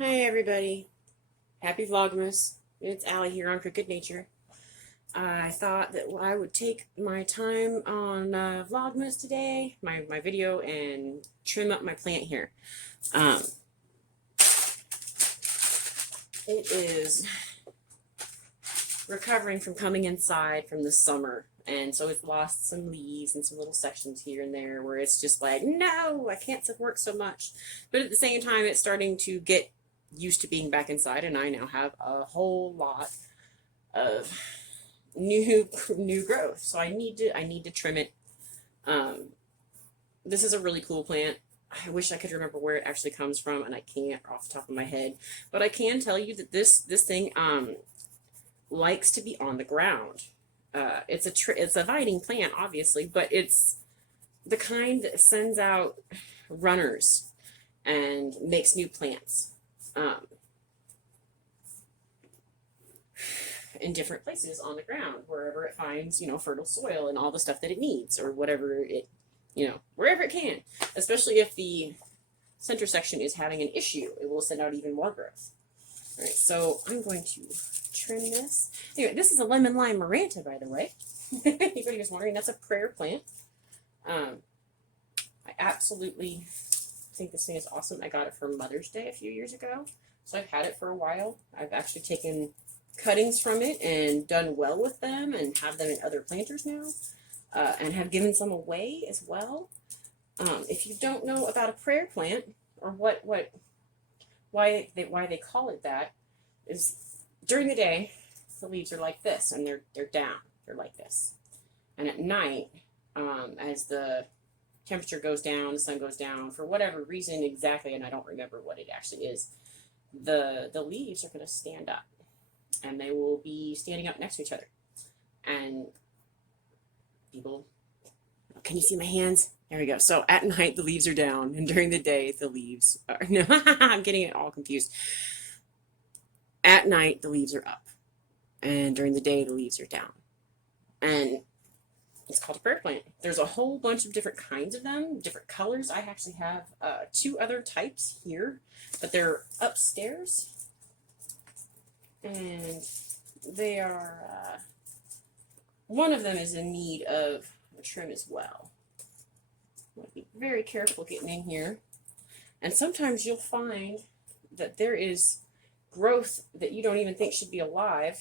Hi everybody, happy Vlogmas. It's Allie here on Crooked Nature. I thought that I would take my time on Vlogmas today, my video, and trim up my plant here. Um, it is recovering from coming inside from the summer, and so it's lost some leaves and some little sections here and there where it's just like, no, I can't work so much. But at the same time, it's starting to get used to being back inside, and I now have a whole lot of new growth. So I need to trim it. Um, this is a really cool plant. I wish I could remember where it actually comes from, and I can't off the top of my head. But I can tell you that this thing likes to be on the ground. It's a vining plant, obviously, but it's the kind that sends out runners and makes new plants. In different places on the ground, wherever it finds, fertile soil and all the stuff that it needs, or whatever it, wherever it can. Especially if the center section is having an issue, it will send out even more growth. All right, so I'm going to trim this. Anyway, this is a lemon lime Maranta, by the way. Anybody was wondering, that's a prayer plant. I absolutely think this thing is awesome. I got it for Mother's Day a few years ago, so I've had it for a while. I've actually taken cuttings from it and done well with them and have them in other planters now, and have given some away as well. If you don't know about a prayer plant, or why they call it that, is during the day the leaves are like this and they're down, they're like this, and at night, as the temperature goes down, the sun goes down, for whatever reason exactly, and I don't remember what it actually is, the leaves are going to stand up, and they will be standing up next to each other. And people, can you see my hands? There we go. So at night the leaves are down, and during the day the leaves are, no, I'm getting it all confused. At night the leaves are up, and during the day the leaves are down. And it's called a prayer plant. There's a whole bunch of different kinds of them, different colors. I actually have two other types here, but they're upstairs. And they are, one of them is in need of a trim as well. I'm going to be very careful getting in here. And sometimes you'll find that there is growth that you don't even think should be alive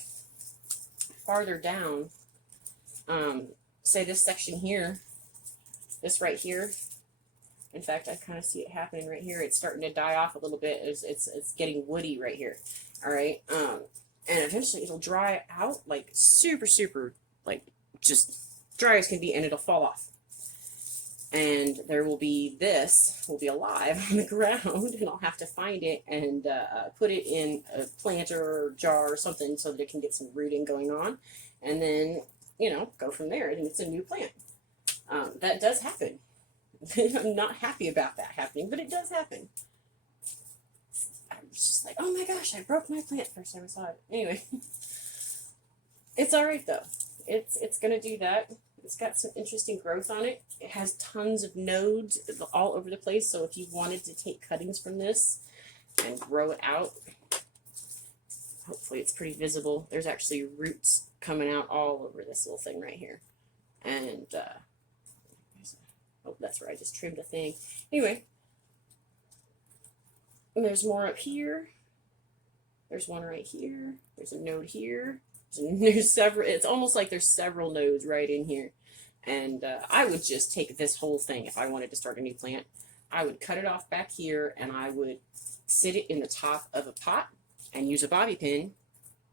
farther down. Say this section here, this right here. In fact, I kind of see it happening right here. It's starting to die off a little bit. It's getting woody right here. All right. And eventually it'll dry out, like super, like just dry as can be, and it'll fall off. And there will be alive on the ground, and I'll have to find it and put it in a planter or jar or something so that it can get some rooting going on, and then, go from there. And it's a new plant. That does happen. I'm not happy about that happening, but it does happen. I was just like, oh my gosh, I broke my plant first time I saw it. Anyway, it's all right though. It's gonna do that. It's got some interesting growth on it. It has tons of nodes all over the place. So if you wanted to take cuttings from this and grow it out, hopefully it's pretty visible. There's actually roots coming out all over this little thing right here. And oh, that's where I just trimmed a thing. Anyway, and there's more up here. There's one right here. There's a node here. There's several. It's almost like there's several nodes right in here. And I would just take this whole thing if I wanted to start a new plant. I would cut it off back here, and I would sit it in the top of a pot and use a bobby pin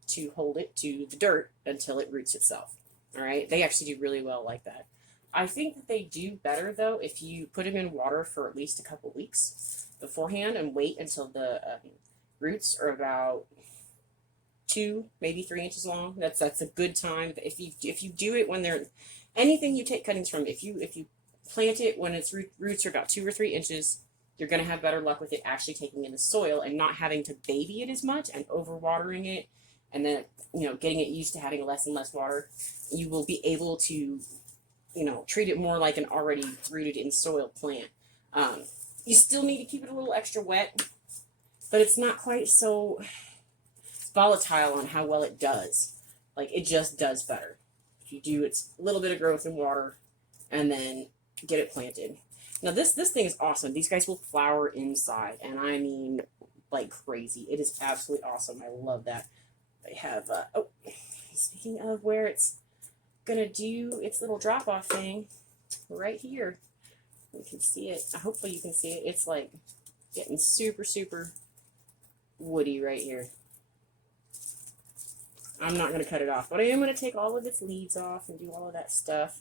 to hold it to the dirt until it roots itself. All right? They actually do really well like that. I think that they do better, though, if you put them in water for at least a couple weeks beforehand and wait until the roots are about 2, maybe 3 inches long. That's a good time. If you do it when they're, anything you take cuttings from, if you plant it when its roots are about 2 or 3 inches, you're going to have better luck with it actually taking in the soil and not having to baby it as much and overwatering it, and then getting it used to having less and less water. You will be able to treat it more like an already rooted in soil plant. You still need to keep it a little extra wet, but it's not quite so volatile on how well it does. Like, it just does better. If you do its little bit of growth in water and then get it planted. Now, this thing is awesome. These guys will flower inside, and I mean, like crazy. It is absolutely awesome. I love that. They have, oh, speaking of where it's going to do its little drop-off thing, right here. You can see it. Hopefully you can see it. It's like getting super, super woody right here. I'm not going to cut it off, but I am going to take all of its leaves off and do all of that stuff.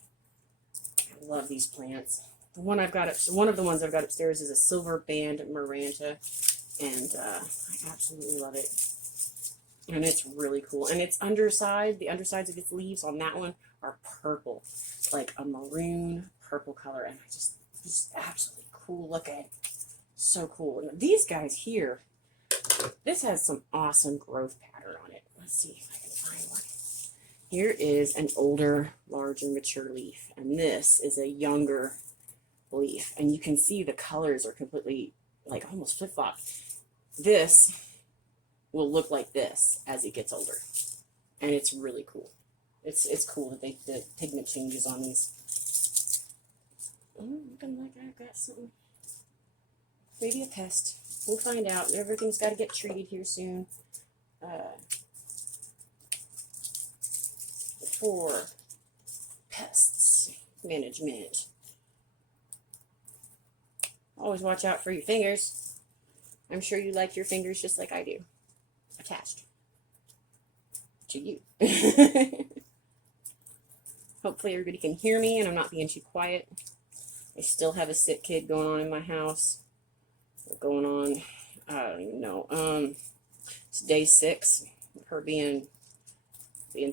I love these plants. One of the ones I've got upstairs is a silver band Maranta, and I absolutely love it. And it's really cool. And its underside, the undersides of its leaves on that one are purple, like a maroon purple color, and I just absolutely cool looking. So cool. And these guys here, this has some awesome growth pattern on it. Let's see if I can find one. Here is an older, larger, mature leaf, and this is a younger leaf. And you can see the colors are completely, like, almost flip-flop. This will look like this as it gets older, and it's really cool. It's cool that the pigment changes on these. Oh, looking like I've got something. Maybe a pest. We'll find out. Everything's got to get treated here soon. For pests management. Always watch out for your fingers. I'm sure you like your fingers just like I do. Attached to you. Hopefully everybody can hear me and I'm not being too quiet. I still have a sick kid going on in my house. Going on, I don't even know. It's day 6 of her being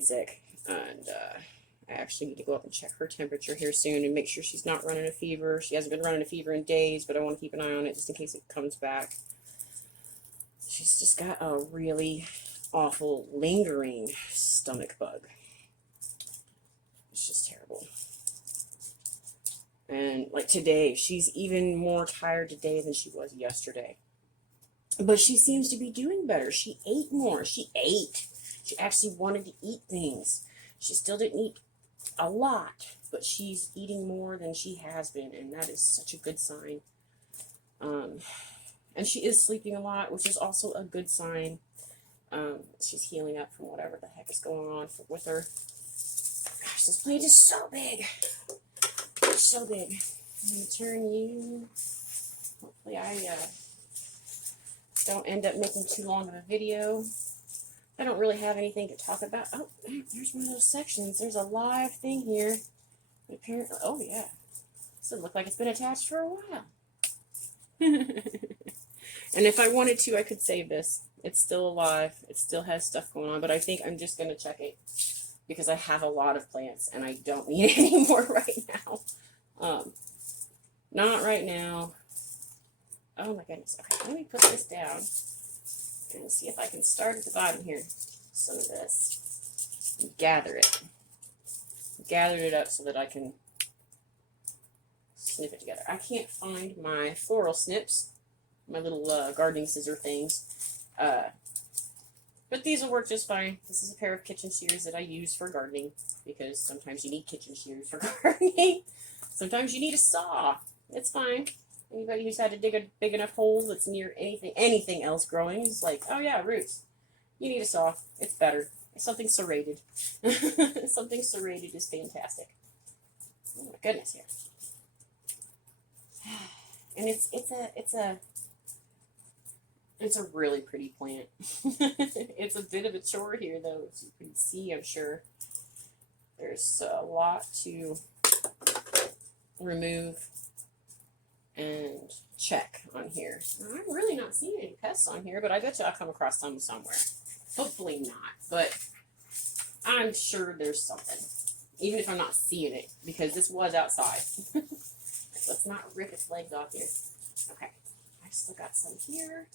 sick. And I actually need to go up and check her temperature here soon and make sure she's not running a fever. She hasn't been running a fever in days, but I want to keep an eye on it just in case it comes back. She's just got a really awful, lingering stomach bug. It's just terrible. And like today, she's even more tired today than she was yesterday. But she seems to be doing better. She ate more. She ate. She actually wanted to eat things. She still didn't eat a lot, but she's eating more than she has been, and that is such a good sign. And she is sleeping a lot, which is also a good sign. She's healing up from whatever the heck is going on with her. Gosh, this plant is so big. It's so big. I'm going to turn you. Hopefully I don't end up making too long of a video. I don't really have anything to talk about. Oh, there's one of those sections. There's a live thing here. Apparently, oh yeah. This would look like it's been attached for a while. And if I wanted to, I could save this. It's still alive. It still has stuff going on, but I think I'm just going to check it because I have a lot of plants and I don't need it anymore right now. Not right now. Oh my goodness. Okay, let me put this down and see if I can start at the bottom here. Some of this. And gather it. Gather it up so that I can snip it together. I can't find my floral snips. My little gardening scissor things. But these will work just fine. This is a pair of kitchen shears that I use for gardening because sometimes you need kitchen shears for gardening. Sometimes you need a saw. It's fine. Anybody who's had to dig a big enough hole that's near anything else growing is like, oh yeah, roots. You need a saw. It's better. Something serrated. Something serrated is fantastic. Oh my goodness, here. And it's a really pretty plant. It's a bit of a chore here, though, as you can see, I'm sure. There's a lot to remove and check on here. I'm really not seeing any pests on here, but I bet you I'll come across some somewhere. Hopefully not, but I'm sure there's something. Even if I'm not seeing it, because this was outside. Let's not rip its legs off here. Okay, I still got some here.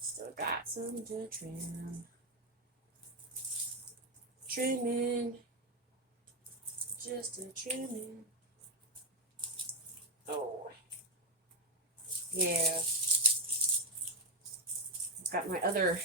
Still got some to trim. Trimming. Just a trimming. Oh. Yeah. I've got my other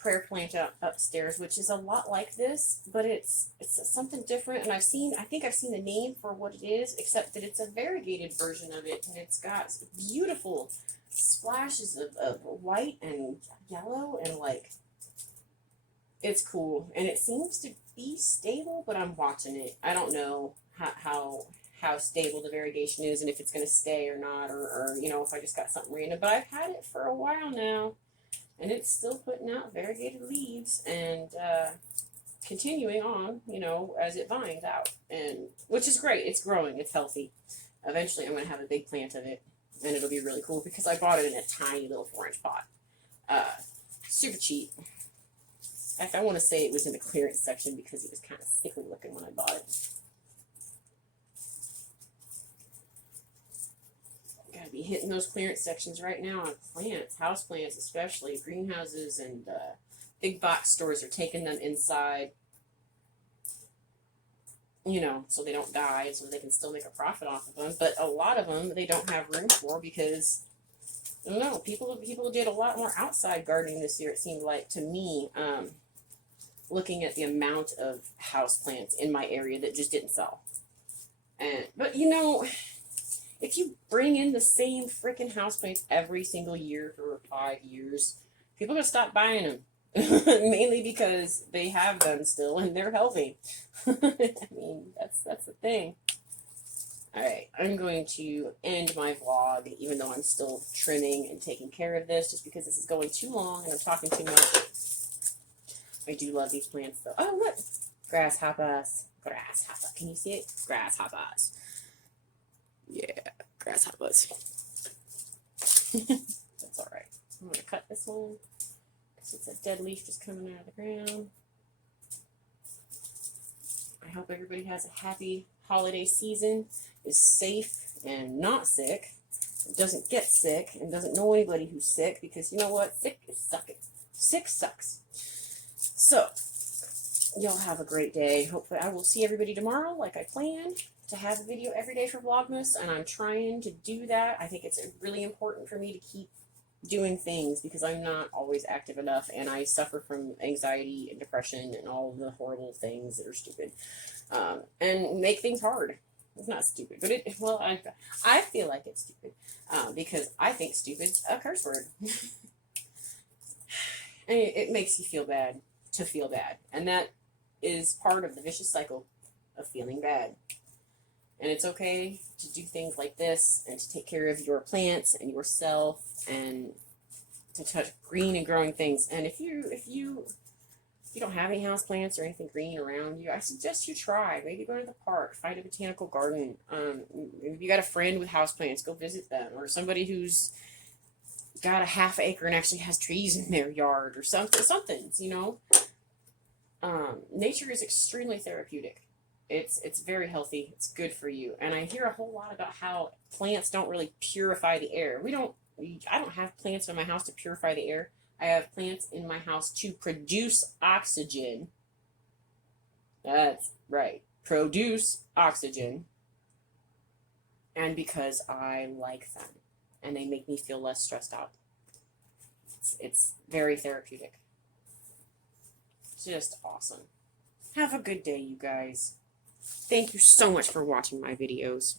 prayer plant upstairs, which is a lot like this, but it's something different. And I think I've seen the name for what it is, except that it's a variegated version of it, and it's got beautiful splashes of white and yellow, and like, it's cool. And it seems to be stable, but I'm watching it. I don't know how stable the variegation is and if it's going to stay or not, or you know, if I just got something random. But I've had it for a while now, and it's still putting out variegated leaves and continuing on, you know, as it vines out, and which is great. It's growing. It's healthy. Eventually, I'm going to have a big plant of it, and it'll be really cool because I bought it in a tiny little 4-inch pot. Super cheap. In fact, I want to say it was in the clearance section because it was kind of sickly looking when I bought it. Gotta be hitting those clearance sections right now on plants, house plants especially. Greenhouses and big box stores are taking them inside, you know, so they don't die, so they can still make a profit off of them. But a lot of them they don't have room for because, I don't know, people did a lot more outside gardening this year, it seemed like to me, looking at the amount of house plants in my area that just didn't sell. But you know, if you bring in the same freaking houseplants every single year for 5 years, people are going to stop buying them. Mainly because they have them still and they're healthy. I mean, that's the thing. Alright, I'm going to end my vlog, even though I'm still trimming and taking care of this, just because this is going too long and I'm talking too much. I do love these plants, though. Oh, look! Grasshoppers. Grasshopper. Can you see it? Grasshoppers. Yeah, grasshoppers. That's alright. I'm going to cut this one because it's a dead leaf just coming out of the ground. I hope everybody has a happy holiday season, is safe and not sick, doesn't get sick, and doesn't know anybody who's sick, because you know what? Sick is sucking. Sick sucks. So, y'all have a great day. Hopefully I will see everybody tomorrow like I planned, to have a video every day for Vlogmas, and I'm trying to do that. I think it's really important for me to keep doing things because I'm not always active enough, and I suffer from anxiety and depression and all the horrible things that are stupid, and make things hard. It's not stupid, but I feel like it's stupid because I think stupid's a curse word. And it makes you feel bad to feel bad, and that is part of the vicious cycle of feeling bad. And it's okay to do things like this and to take care of your plants and yourself and to touch green and growing things. And if you don't have any house plants or anything green around you, I suggest you try. Maybe go to the park, find a botanical garden. If you got a friend with house plants, go visit them, or somebody who's got a half acre and actually has trees in their yard or something, you know. Nature is extremely therapeutic. It's very healthy. It's good for you. And I hear a whole lot about how plants don't really purify the air. I don't have plants in my house to purify the air. I have plants in my house to produce oxygen. That's right. Produce oxygen. And because I like them. And they make me feel less stressed out. It's very therapeutic. Just awesome. Have a good day, you guys. Thank you so much for watching my videos.